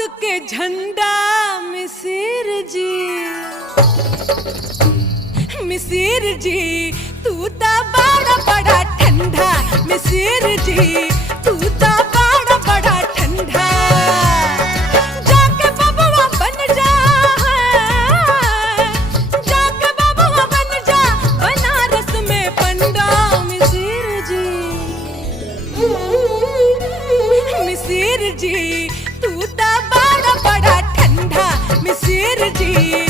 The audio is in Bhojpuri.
के झंडा मिसिर जी तू ता बड़ा बड़ा ठंडा मिसिर जी तू ता बड़ा बड़ा ठंडा जाके बबुआ बन जा जाके बबुआ बन जा बनारस में पंडा मिसिर जी तू ता बड़ा बड़ा ठंडा मिसिर जी